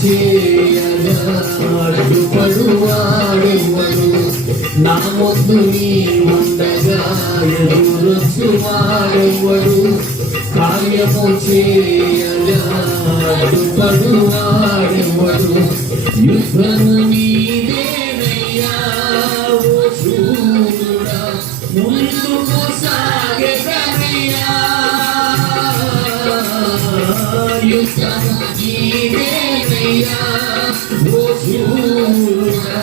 చేయగా అడ్డుపడువాడెవడు నా మొద్దు నీ ఉండగా ఎదురొచ్చువాడెవడు కార్యము చేయగా అడ్డుపడువాడెవడు యుద్ధము నీదేనయ్యా ఓ శూరుడా ముందుకు సాగెదనయ్యా యుద్ధము నీదేనయ్యా ఓ శూరుడా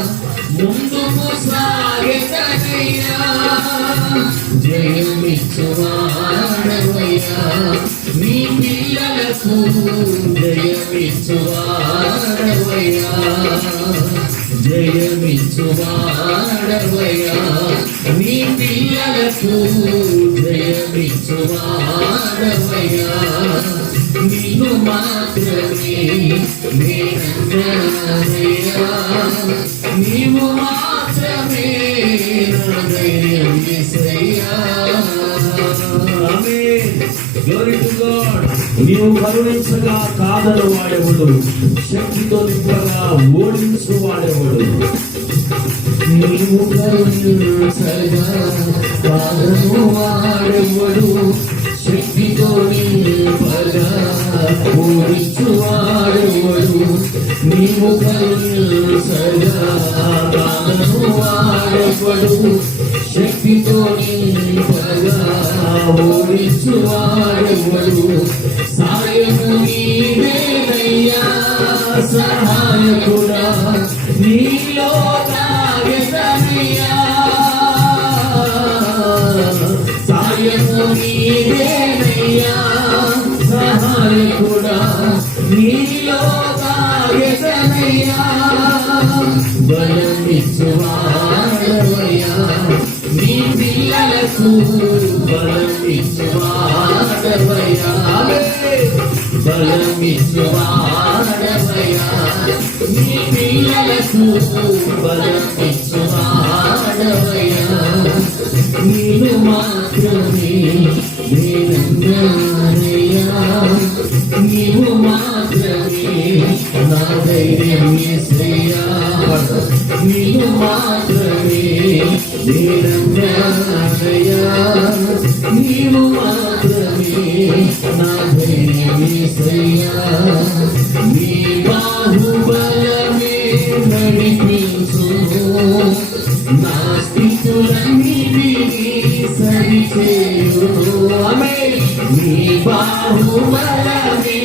ముందుకు సాగెదనయ్యా జయమిచ్చువాడవయ్యా నీ పిల్లలకు జయమిచ్చువాడవయ్యా జయమిచ్చువాడవయ్యా నీ పిల్లలకు జయమిచ్చువాడవయ్యా నిన్ను మాత్రమే నేనయ్యా నీవు మాత్రమే నా ధైర్యం యేసయ్యా. Glory to God. నీవు కరుణించగా కాదను వాడేవాడు శక్తితో నింపగా ఓడించు వాడేవాడు నీవు కరుణించగా కాదను వాడేవాడు శక్తితో నింపగా ఓడించు వాడేవాడు నీవు కరుణించగా కాదను వాడేవాడు శక్తితో నింపగా ఓడించువాడెవడు సాయము నీవేనయ్యా సహాయకుడా నీలో నాగెదనయ్యా సాయము నీవేనయ్యా సహాయకుడా నీలో నాగెదనయ్యా బలమిచ్చువాడవయ్యా నీ పిల్లలకు బలమిచ్చువాడవయ్యా బలమిచ్చువాడవయ్యా నీ పిల్లలకు బలమిచ్చువాడవయ్యా నీవు మాత్రమే నేనయ్యా నీవు మాత్రమే నా ధైర్యం యేసయ్యా నీవు మాత్రమే నేనయ్యా నీవు మాత్రమే నా ధైర్యం యేసయ్యా నీ బాహుబలమే నడిపించును నా స్థితులన్నిటినీ సరిచేయును ఆమేన్ నీ బాహుబలమే